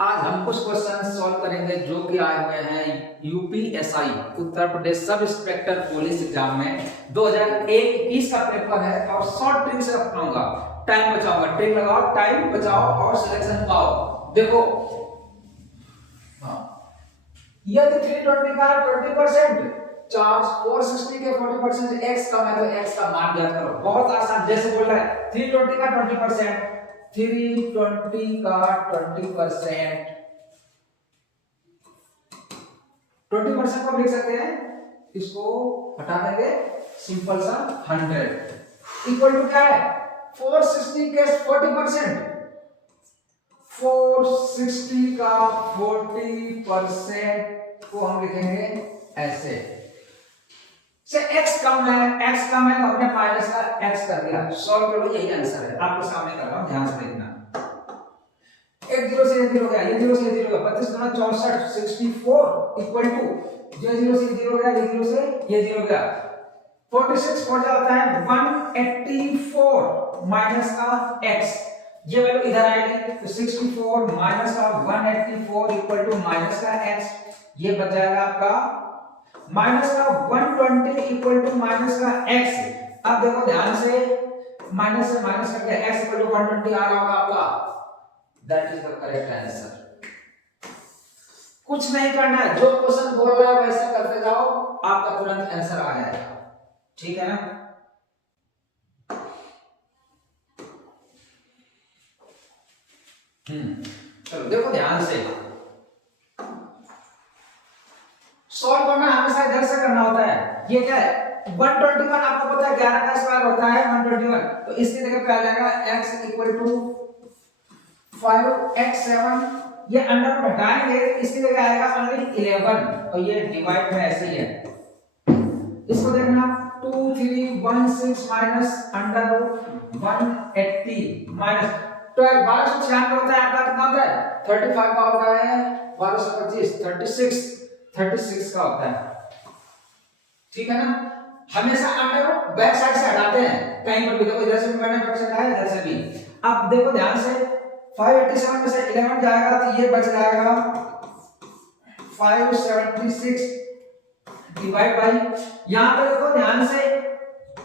आज हम कुछ क्वेश्चन सॉल्व करेंगे जो कि आए हुए हैं UPSI Uttar Pradesh sub inspector police exam में 2021 का पेपर है और शॉर्ट ट्रिक से अपनाऊंगा। टाइम बचाऊंगा, ट्रिक लगाओ, टाइम बचाओ और सिलेक्शन पाओ। देखो यदि 320 का 20% चार्ज 460 के 40% x कम है तो x का मान ज्ञात करो। बहुत आसान, जैसे बोल रहा है 320 का 20%, 320 का 20%, 20% को लिख सकते हैं, इसको हटा देंगे, सिंपल सा 100 इक्वल टू क्या है 460 के 40%, 460 का 40% को हम लिखेंगे ऐसे से x कम है, x कम है तो हमने माइनस का x कर दिया। सॉल्व करो, यही आंसर है, आपके सामने कर रहा हूं, ध्यान से देखना। एक जीरो से ये जीरो गया, ये जीरो से ये जीरो गया, 32 गुना 64 64 इक्वल टू ये जीरो से ये जीरो गया, ये जीरो से ये जीरो गया, 46 हो जाता है 184 माइनस का x, ये वैल्यू इधर आएगी तो 64 माइनस का 184 इक्वल टू माइनस का x, ये बच जाएगा आपका माइनस का 120 इक्वल टू माइनस का x। अब देखो ध्यान से, माइनस से माइनस करके x इक्वल टू 120 आ रहा होगा आपका, that is the correct answer. कुछ नहीं करना है, जो क्वेश्चन बोल रहा है वैसा करते जाओ, आपका तुरंत आंसर आ जाएगा। ठीक है ना? चलो देखो ध्यान से, सॉल्व करना हमेशा इधर से करना होता है। ये क्या है 121, आपको पता है 11 का स्क्वायर होता है 121, तो इसकी जगह पे आ जाएगा x इक्वल टू 5x7, ये अंडर में हटाएंगे, इसकी जगह आएगा ओनली 11 और ये डिवाइड में ऐसे ही है। इसको देखना 2 3 1 6 माइनस अंडर रूट 180 माइनस 12, 1296 होता है आपका, कितना होता है 35 का होता है, 1225 36 का होता है। ठीक है ना? हमेशा अंडर रूट बैक साइड से हटाते हैं, कहीं पर भी देखो, इधर से भी मैंने बैक से हटाया, इधर से भी। अब देखो ध्यान से, 587 में से 11 जाएगा तो ये बच जाएगा 576 डिवाइड बाई, यहां पे देखो ध्यान से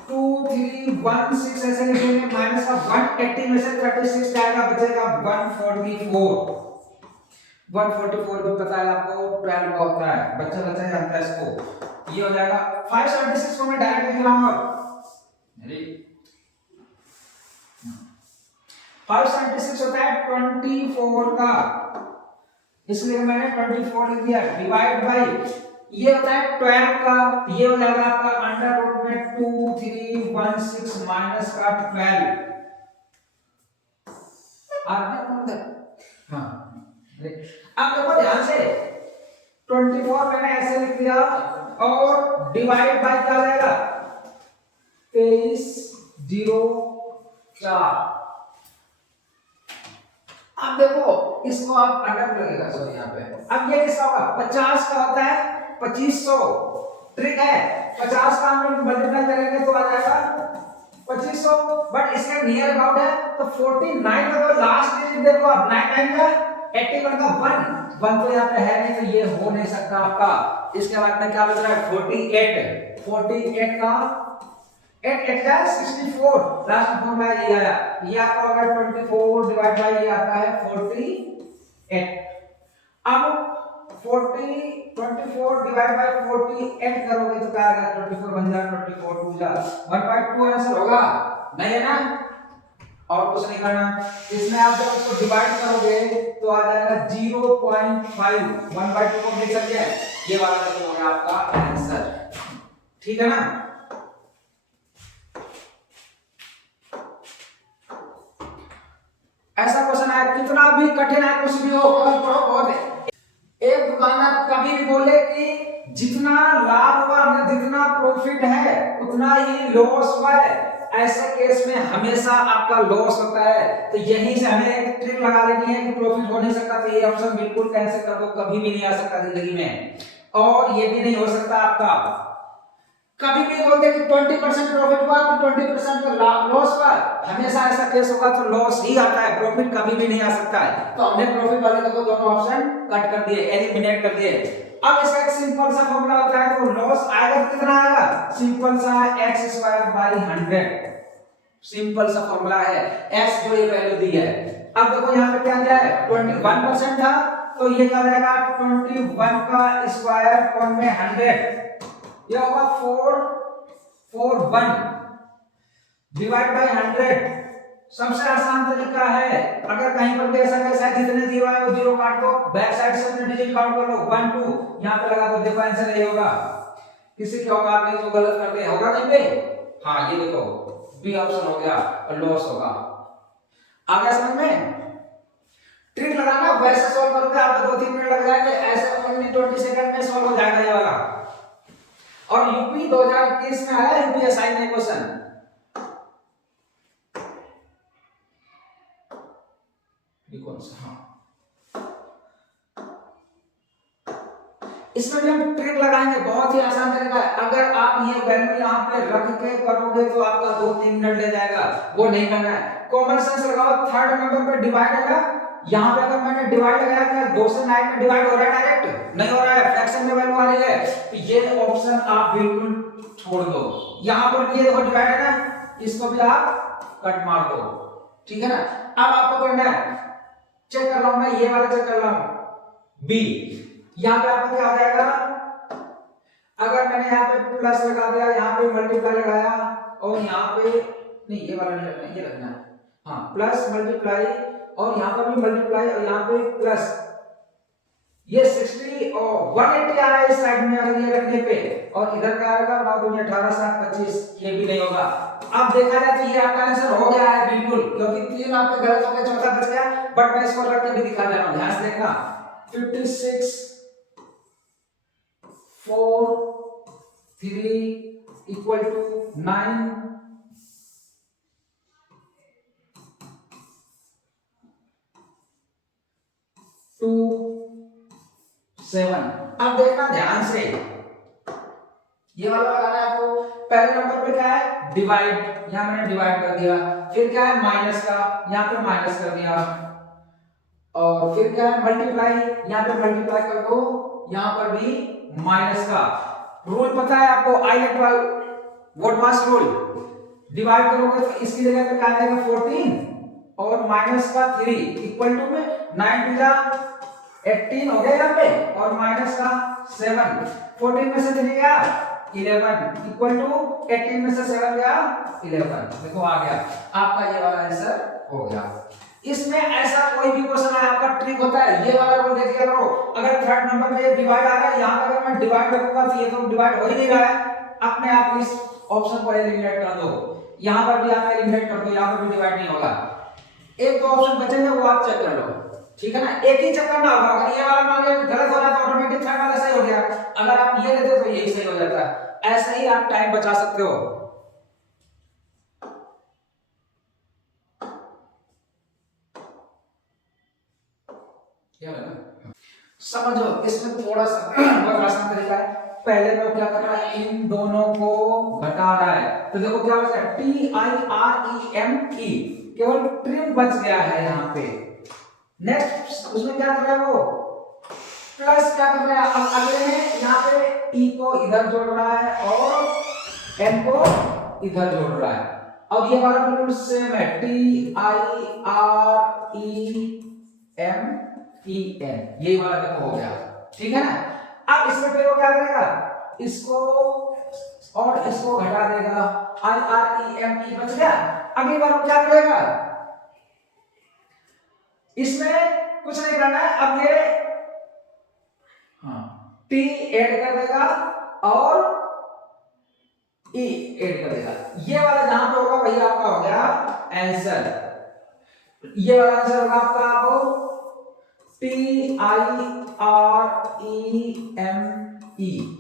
2 3 1 6 ऐसे लिखेंगे, माइनस का 180 में से 36 जाएगा, बचेगा 144 भी पता है आपको 12 का होता है, बच्चा बच्चा जानता है इसको। ये हो जाएगा 576 को मैं डायरेक्ट लिख रहा हूं, 576 होता है 24 का, इसलिए मैंने 24 लिख दिया, डिवाइड बाई ये होता है 12 का, ये हो जाएगा आपका अंडर रूट में 2 3 1 6 माइनस का 12 हाँ। अब देखो ध्यान से, 24 मैंने ऐसे लिख दिया और डिवाइड बाय क्या रहेगा 2304। अब देखो इसको आप अंडर लगेगा, सॉरी यहाँ पे, अब ये किसका होगा 50 का होता है 2500, ट्रिक है 50 का हम मल्टीप्लाई करेंगे तो आ जाएगा 2500, बट इसका नियर अबाउट है तो 49 का लास्ट डिजिट देखो आप 9 का 81 का 1 तो यहाँ पे है नहीं, तो ये हो नहीं सकता आपका। इसके बाद में क्या बच रहा है 48 का 8 8 का 64, लास्ट फॉर्मूला ये आया, ये आपका होगा 24 डिवाइड बाय ये आता है 48। अब 24 डिवाइड बाय 48 करोगे तो क्या आएगा 24 बन जाएगा, 24 2 जा 1/2 आंसर होगा, नहीं है ना? और कुछ नहीं करना, इसमें आप जब इसको डिवाइड करोगे तो आ जाएगा 0.5, 1/2 को लिख सकते हैं, ये वाला तो होगा आपका आंसर। ठीक है ना? ऐसा क्वेश्चन है, कितना भी कठिन है कुछ भी हो, बहुत एक दुकानदार कभी भी बोले कि जितना लाभ हुआ हमें जितना प्रॉफिट है उतना ही लॉस हुआ है, ऐसे केस में हमेशा आपका लॉस होता है, तो यहीं से हमें एक ट्रिक लगा लेनी है कि प्रॉफिट हो नहीं सकता, तो ये ऑप्शन बिल्कुल कैंसिल कर दो, कभी भी नहीं आ सकता जिंदगी में, और ये भी नहीं हो सकता आपका कभी भी बोलते कि 20% प्रॉफिट हुआ तो 20% लॉस हुआ, हमेशा ऐसा केस होगा तो लॉस ही आता है, प्रॉफिट कभी भी नहीं आ सकता है। तो हमने प्रॉफिट वाले देखो दोनों ऑप्शन कट कर दिए, एलिमिनेट कर दिए। अब इसका एक सिंपल सा फॉर्मूला होता है, तो लॉस आएगा कितना आएगा, सिंपल सा x² / 100, सिंपल सा फॉर्मूला है, x जो ये वैल्यू दी है। अब देखो यहाँ पे क्या दिया है, 21% था, तो ये क्या रहेगा 21 का स्क्वायर अपॉन में 100, ये होगा 441 डिवाइड बाय 100। सबसे आसान तरीका है, अगर कहीं पर भी ऐसा कैसा है जितने जीरो है वो जीरो काट दो, बैक साइड से अपने डिजिट काउंट कर लो, 1 2 यहां पे लगा दो, देखो आंसर यही होगा। किसी के औकात नहीं जो गलत करते होगा कहीं पे, हां ये देखो बी ऑप्शन हो गया और लॉस होगा। आ गया समझ में? ट्रिक लगाना वैसे सॉल्व करोगे आपको 2-3 मिनट लग जाएंगे, ऐसे ओनली 20 सेकंड में सॉल्व हो जाएगा ये वाला। और यूपी 2021 में आया यूपीएसआई में क्वेश्चन, कौन सा, हाँ इसमें भी हम ट्रिक लगाएंगे, बहुत ही आसान तरीका है। अगर आप ये वैल्यू यहाँ पे रख के करोगे तो आपका 2-3 मिनट ले जाएगा, वो नहीं करना है। कॉमन सेंस लगाओ, थर्ड नंबर पे डिवाइड होगा, यहाँ पे अगर मैंने डिवाइड लगाया तो 2 से 9 में डिवाइड हो रहा है, डायरेक्ट नहीं हो रहा है, फ्रैक्शन में वैल्यू आ रही है, तो ये ऑप्शन आप बिल्कुल छोड़ दो। यहाँ पर ये देखो डिवाइड है ना, इसको भी आप कट मार दो, ठीक है ना। अब आपको करना है, चेक कर रहा हूं मैं, ये वाला चेक कर रहा हूं बी, यहां पे आपको क्या आ जाएगा, अगर मैंने यहां पे प्लस लगा दिया, यहां पे मल्टीप्लाई लगाया, और यहां पे नहीं ये वाला नहीं रखना, ये रखना है, हाँ प्लस मल्टीप्लाई, और यहां पर भी मल्टीप्लाई, और यहां पे प्लस, ये 60 और 180 आ रहा है इस साइड में अगर ये रखने पे, और इधर क्या आएगा 9 दूनी 18 7 25, ये भी नहीं होगा। अब देखा जाए तो ये आपका आंसर हो गया है बिल्कुल, क्योंकि 3 आपके गलत हो गए, चौथा बच गया, बट मैं इसको रख के भी दिखा दे रहा हूं, ध्यान से देखना। 56 4 3 इक्वल टू 9 2 7। अब देखना ध्यान से, ये वाला लगाना है आपको। पहले नंबर पे क्या है, डिवाइड, यहां मैंने डिवाइड कर दिया, फिर क्या है माइनस का, यहां पे माइनस कर दिया, और फिर क्या है मल्टीप्लाई, यहां पे मल्टीप्लाई कर दो, यहां पर भी माइनस का। रूल पता है आपको, I-12 what was rule, divide करोगे तो इसकी जगह पे क्या आएगा 14 और माइनस का 3 इक्वल टू में 9 टू जा 18 हो गया यहाँ पे, और माइनस का 7, 14 में से 3 गया 11 इक्वल टू 18 में से 7 गया 11, देखो आ गया आपका ये वाला आंसर हो गया। इसमें ऐसा कोई भी क्वेश्चन है आपका ट्रिक होता है, ये वाला रूल देखिए करो, अगर थर्ड नंबर पे डिवाइड आ रहा है, यहाँ पे अगर मैं डिवाइड रखूंगा तो ये तो डिवाइड हो ही नहीं रहा है, अपने आप इस ऑप्शन को एलिमिनेट कर दो, यहाँ पर भी आप एलिमिनेट कर दो, यहाँ पर भी डिवाइड नहीं होगा, एक दो ऑप्शन बचेंगे वो आप चेक कर लो, ठीक है ना, एक ही चेक करना होगा। अगर ये वाला मान लीजिए गलत हो रहा है तो ऑटोमेटिक थर्ड वाला सही हो गया, अगर आप ये लेते तो यही सही हो जाता है, ऐसे ही आप टाइम बचा सकते हो। समझो इसमें थोड़ा सा बहुत आसान तरीका है, पहले में क्या कर रहा है, इन दोनों को घटा रहा है, तो देखो क्या हो जाएगा TIREME, केवल ट्रिम बच गया है यहाँ पे। नेक्स्ट उसमें क्या कर रहा है वो प्लस, क्या कर रहा है अब अगले में यहाँ पे ई को इधर जोड़ रहा है और एन को इधर जोड़ रहा है, अब ये वाला बिल्कुल सेम है, TIREMEN, ये वाला देखो हो गया, ठीक है ना। अब इसमें फिर वो क्या करेगा, इसको और इसको घटा देगा, IREME बच गया। अगली बार वो क्या करेगा, इसमें कुछ नहीं करना है, अब ये T ऐड कर देगा और E ऐड कर देगा, ये वाला जहां पे होगा वही आपका हो गया आंसर, ये वाला आंसर होगा आपका, आपको TIREME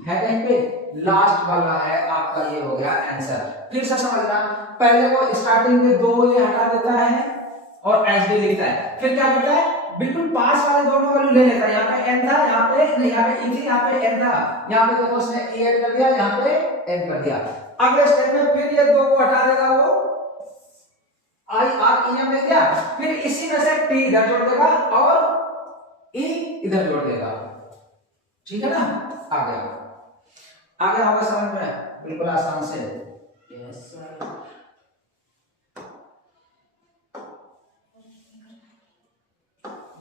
है कहीं पे, लास्ट वाला है आपका, ये हो गया आंसर। फिर से समझना, पहले वो स्टार्टिंग में दो ये हटा देता है और SD लिखता है, फिर क्या करता है बिल्कुल पास वाले दोनों वैल्यू ले लेता है, यहाँ पे n था, यहाँ पे नहीं, यहाँ पे E थी, यहाँ पे n था, यहाँ पे देखो उसने E ऐड कर दिया, यहाँ पे एम कर दिया। अगले स्टेप में फिर ये 2 को हटा देगा, वो आई आर ई एम मिल गया। फिर इसी में से टी इधर जोड़ देगा और ई इधर जोड़ देगा, ठीक है ना। आ गया होगा समझ में, बिल्कुल आसान से। Yes sir.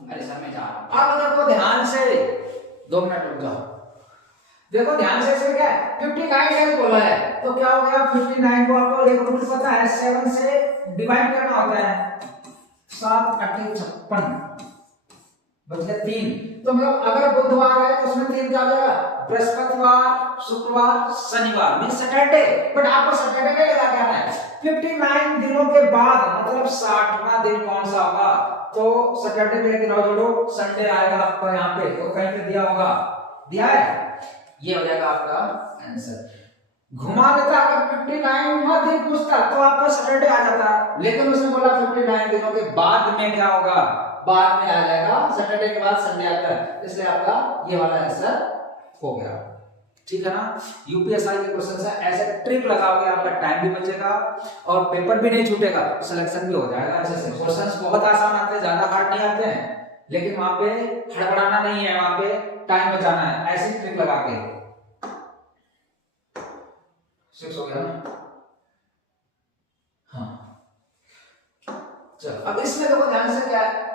अरे सर मैं जा रहा हूं। अब देखो ध्यान से, 2 मिनट रुक जाओ। देखो ध्यान से, इसमें क्या है 59 एल बोला है, तो क्या हो गया 59 को आपको एक रूट पता है, 7 से डिवाइड करना होता है। 7 8 56 बच गया 3। तो मतलब अगर बुधवार है तो उसमें 3 क्या हो जाएगा, बृहस्पतिवार, शुक्रवार, शनिवार मीन सैटरडे। बट आपको सैटरडे नहीं लगा क्या है, 59 दिनों के बाद मतलब 60वां दिन कौन सा होगा, तो सैटरडे में एक दिन और जोड़ो, संडे आएगा आपका यहाँ पे, तो कहीं पे दिया होगा, दिया है, ये हो जाएगा आपका आंसर। घुमा देता, अगर 59वां दिन पूछता तो आपका सैटरडे आ जाता, लेकिन उसने बोला 59 दिनों के बाद में क्या होगा, बाद में आ जाएगा, सैटरडे के बाद संडे आता है, इसलिए आपका ये वाला आंसर हो गया, ठीक है ना। यूपीएसआई के क्वेश्चन है, ऐसे ट्रिक लगाओगे आपका टाइम भी बचेगा और पेपर भी नहीं छूटेगा, सिलेक्शन भी हो जाएगा अच्छे से। क्वेश्चंस बहुत आसान आते हैं, ज्यादा हार्ड नहीं आते हैं, लेकिन वहां पे हड़बड़ाना नहीं है, वहां पे टाइम बचाना है, ऐसी ट्रिक लगा के। 6 हो गया ना, हाँ चलो। अब इसमें देखो ध्यान से, क्या है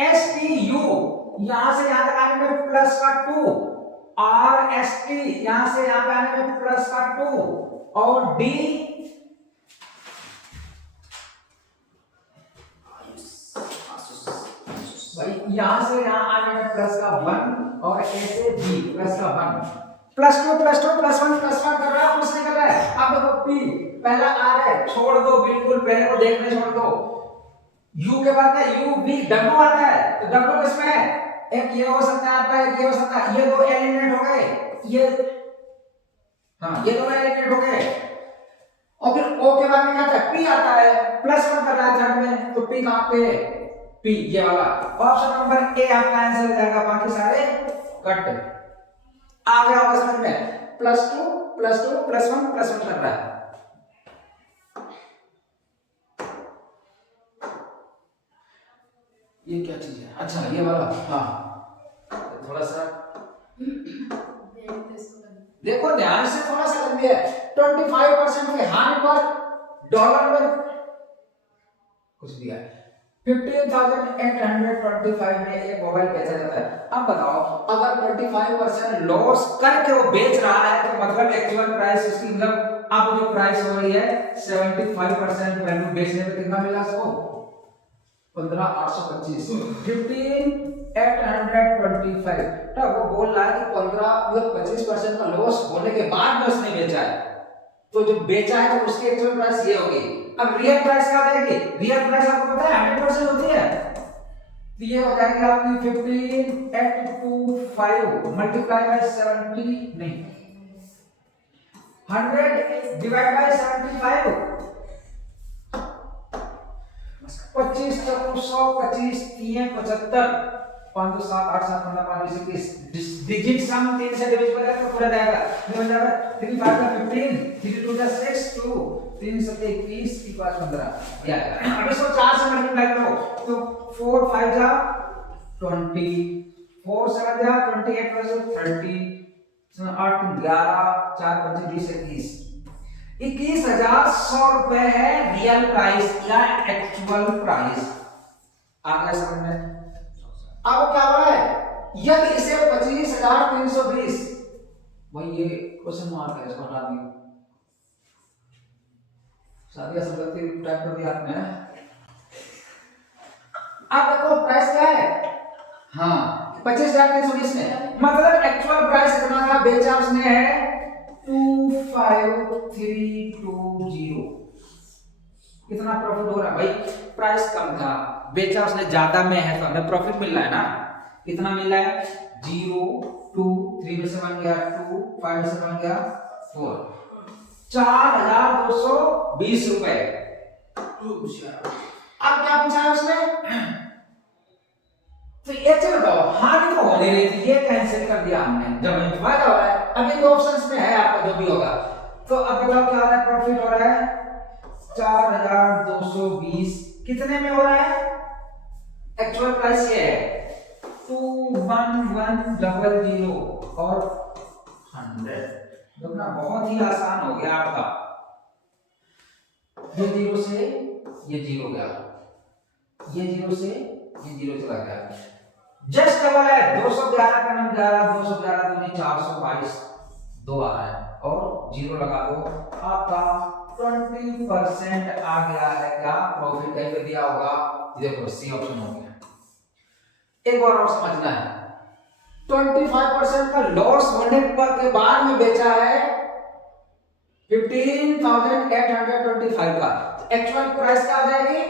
एस टी यू, यहां से यहां तक आने में प्लस का 2, आर एस टी यहां से यहां पे आने में प्लस का 2, और डी भाई यहां से यहां आने में प्लस का 1, और ए से बी प्लस का 1, प्लस 2 प्लस 2 प्लस 1 कर रहा है, कुछ नहीं कर रहा है। अब देखो पी पहला आर है, छोड़ दो बिल्कुल, पहले को देखने छोड़ दो। यू के बाद है यू वी डब्ल्यू आता है, तो डब्ल्यू किसमें है, एक ये हो सकता है आपका, एक ये हो सकता है, ये 2 एलिमिनेट हो गए, ये हाँ ये 2 एलिमिनेट हो गए। और फिर ओ के बाद में क्या आता है, पी आता है, प्लस 1 कर रहा है थर्ड में, तो पी कहां पे है, पी ये वाला। ऑप्शन नंबर ए आपका आंसर हो जाएगा, बाकी सारे कट। आ गया होगा समझ में, प्लस 2 प्लस 2 प्लस 1 कर रहा है। ये क्या चीज है, अच्छा ये वाला, हाँ थोड़ा सा देखो ध्यान से, थोड़ा सा कर दिया। 25% के हानि पर डॉलर में कुछ दिया है, 15,825 में एक मोबाइल बेचा जाता है। अब बताओ अगर 25% लॉस करके वो बेच रहा है, तो मतलब एक्चुअल प्राइस उसकी, मतलब अब जो प्राइस हो रही है 75% वैल्यू बेचने पे कितना मिला उसको, 15,825, 15,825। तो वो बोल रहा है कि 15 मतलब 25% का लॉस होने के बाद में उसने बेचा है, तो जो बेचा है तो उसकी एक्चुअल प्राइस ये होगी। अब रियल प्राइस क्या आएगी, रियल प्राइस आपको पता है 100% होती है, तो ये हो जाएगी आपकी 15,825 मल्टीप्लाई बाय 70 नहीं 100 डिवाइड बाय 75, 25 100 25 3 75 5 2 7 8 7 15 5 20 21 डिजिट सम 3 से डिविजिबल है तो पूरा जाएगा, ये हो जाएगा 3 5 का 15 3 2 का 6 2 3 7 21 3 5 15 या अब इसको 4 से मल्टीप्लाई करो तो 4 5 जा 20 4 7 जा 28 प्लस 30 8 11 4 5 20 21 21,100 रुपए है रियल प्राइस या एक्चुअल प्राइस। आ गया समझ में। अब क्या बोला है, यदि इसे 25,320, भाई ये क्वेश्चन मार्क है, इसको हटा दियो, सादिया संगति टाइप कर दिया आपने। अब देखो प्राइस क्या है, हाँ 25,320 में मतलब एक्चुअल प्राइस कितना था, बेचा उसने है 25,320। कितना प्रॉफिट हो रहा है भाई, प्राइस कम था, बेचा उसने ज्यादा में है, तो हमें प्रॉफिट मिल रहा है ना। कितना मिल रहा है 0 2 3 में से बन गया 2 5 में से बन गया 4 4,220 रुपए। अब क्या पूछा है उसने, तो ये चलो बताओ हानि तो होनी दे रही थी, ये कैंसिल कर दिया हमने जब हमें फायदा हो रहा है। अभी तो ऑप्शंस में है आपका जो भी होगा। तो अब बताओ क्या हो रहा है, प्रॉफिट हो रहा है 4220, कितने में हो रहा है, एक्चुअल प्राइस ये है 21100 और 100। देखना बहुत ही आसान हो गया आपका, ये जीरो से ये जीरो गया, ये जीरो से ये जीरो चला गया, जस्ट डबल है 211 का नाम 11, 211 दूनी 422 दो आ रहा है और जीरो लगा दो, आपका 20% आ गया है क्या प्रॉफिट, कहीं पे दिया होगा, देखो सी ऑप्शन हो गया। एक बार और समझना है, 25% का लॉस होने के बाद में बेचा है 15,825 का, एक्चुअल प्राइस क्या आ जाएगी,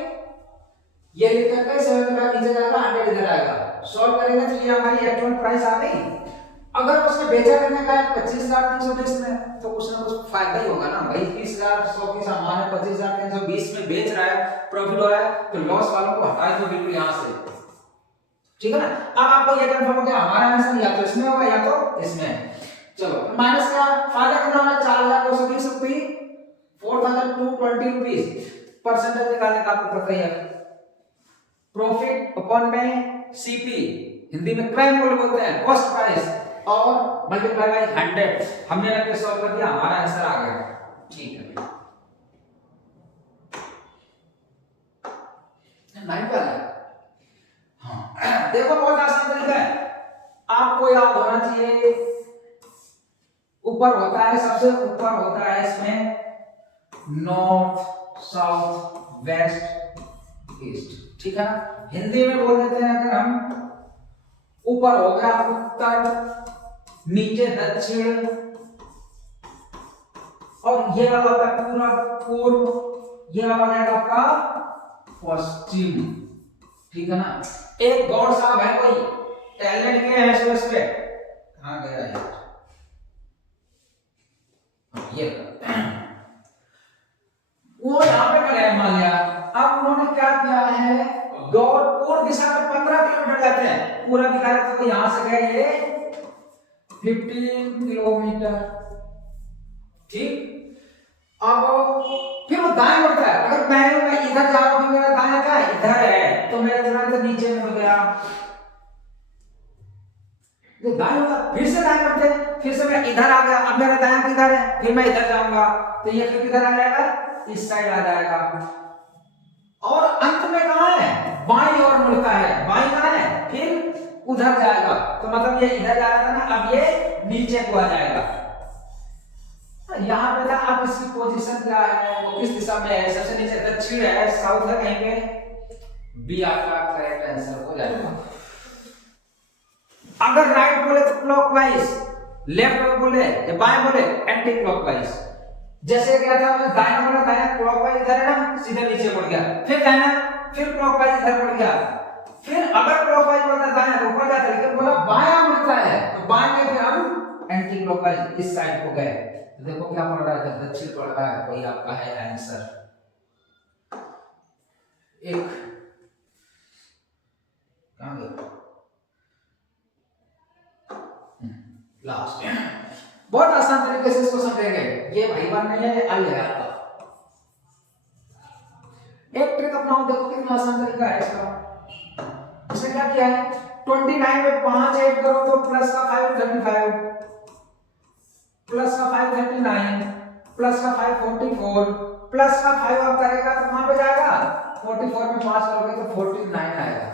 ये लिख करके 75 नीचे जाएगा, 100 इधर आएगा, सॉल्व करेंगे तो ये हमारी एक्चुअल प्राइस आ गई। अगर उसने बेचा करने का 25,320 में तो कुछ ना कुछ फायदा ही होगा ना भाई, 30,100 की सामान है, 25,320 में बेच रहा है, प्रॉफिट हो रहा है, तो लॉस वालों को हटा दो बिल्कुल यहां से, ठीक है ना। अब आपको ये कंफर्म हो गया हमारा आंसर या तो इसमें होगा या तो इसमें। चलो माइनस का फायदा कितना होना, 4,220 रुपये, 4,220 रुपीस, परसेंटेज निकालने का आपको पता ही है, प्रॉफिट अपॉन में सीपी, हिंदी में क्रय मूल्य बोलते हैं, कॉस्ट प्राइस, और मल्टीप्लाई बाय 100, हमने रख के सॉल्व कर दिया, हमारा आंसर आ गया, ठीक है। 9 पे आ गया, हाँ देखो बहुत आसान तरीका है, आपको याद होना चाहिए, ऊपर होता है, सबसे ऊपर होता है इसमें नॉर्थ, साउथ, वेस्ट, ईस्ट, ठीक है ना। हिंदी में बोल देते हैं अगर हम, ऊपर हो गया उत्तर, नीचे दक्षिण, और ये वाला होगा पूरा पूर्व, ये वाला रहेगा आपका पश्चिम, ठीक है ना। एक गौड़ साहब है कोई टैलेंट के है इस पे, कहां गया है ये, वो यहां पे खड़े हैं मान लिया, अब उन्होंने क्या किया है, गौड़ पूर्व दिशा में 15 किलोमीटर जाते हैं, पूरा दिखा रहे तो यहां से गए ये 15 किलोमीटर, ठीक। अब फिर वो दाएं मुड़ता है, अगर मैं इधर जा रहा हूं, मेरा दायां क्या है, इधर है, तो मेरा ध्यान तो नीचे मुड़ गया, तो दाएं होगा, फिर से दाएं मुड़ते, फिर से मैं इधर आ गया, अब मेरा दायां किधर है, फिर मैं इधर जाऊंगा, तो ये फिर किधर आ जाएगा, इस साइड आ जाएगा, और अंत में कहां है, बाईं ओर मुड़ता है, बाईं कहां है, फिर उधर जाएगा, तो मतलब ये इधर जा रहा था ना, अब ये नीचे को आ जाएगा, यहाँ पे था। अब इसकी पोजीशन क्या है, वो किस दिशा में है, सबसे नीचे दक्षिण है, साउथ है कहीं पे, बी आपका करेक्ट आंसर हो जाएगा। अगर राइट बोले तो क्लॉकवाइज, लेफ्ट में बोले या बाएं बोले एंटी क्लॉकवाइज, जैसे क्या था मैं दाएं बोला, दाएं क्लॉकवाइज इधर है ना, सीधा नीचे मुड़ गया, फिर दाएं फिर क्लॉकवाइज इधर मुड़ गया, फिर अगर क्लॉकवाइज बोलता दाएं तो ऊपर जाता, लेकिन बोला बायां मुड़ता है तो बाएं में फिर हम एंटी क्लॉकवाइज इस साइड को गए, देखो क्या पड़ रहा है, दक्षिण पड़ रहा है, वही आपका है आंसर। एक कहां गया लास्ट, बहुत आसान तरीके से इसको समझेंगे, ये भाई बन नहीं है, आई है आपका। एक ट्रिक अपनाओ, देखो कितना आसान तरीका है इसका। इसने क्या किया है, 29 में 5 ऐड करो तो प्लस का 5 35, प्लस का 5 39, प्लस का 5 44, प्लस का 5 आप करेगा तो कहां पे जाएगा, 44 में 5 करोगे तो 49 आएगा,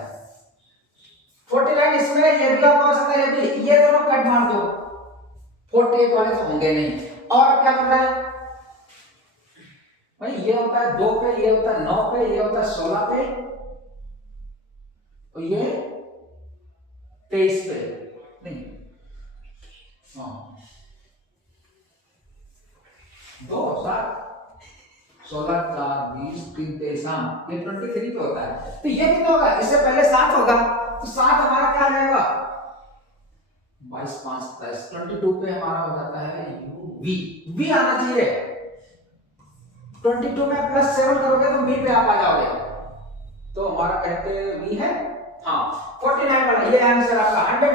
49 इसमें ये भी आपको हो सकता है, ये भी, ये दोनों कट मार दो, 48 वाले तो होंगे नहीं। और क्या कर रहा है भाई, ये होता है 2 पे, ये होता है 9 पे, ये होता है 16 पे, और ये 23 पे, नहीं हाँ 2 7 16 4 20 3 23, हाँ ये 23 पे होता है, तो ये कितना होगा, इससे पहले 7 होगा, तो 7 हमारा क्या रहेगा, 22 5 27, 22 पे हमारा हो जाता है वी, वी आना चाहिए, 22 में प्लस 7 करोगे तो वी पे आप आ जाओगे, तो हमारा कहते वी है, हाँ 49 वाला ये आंसर आपका 100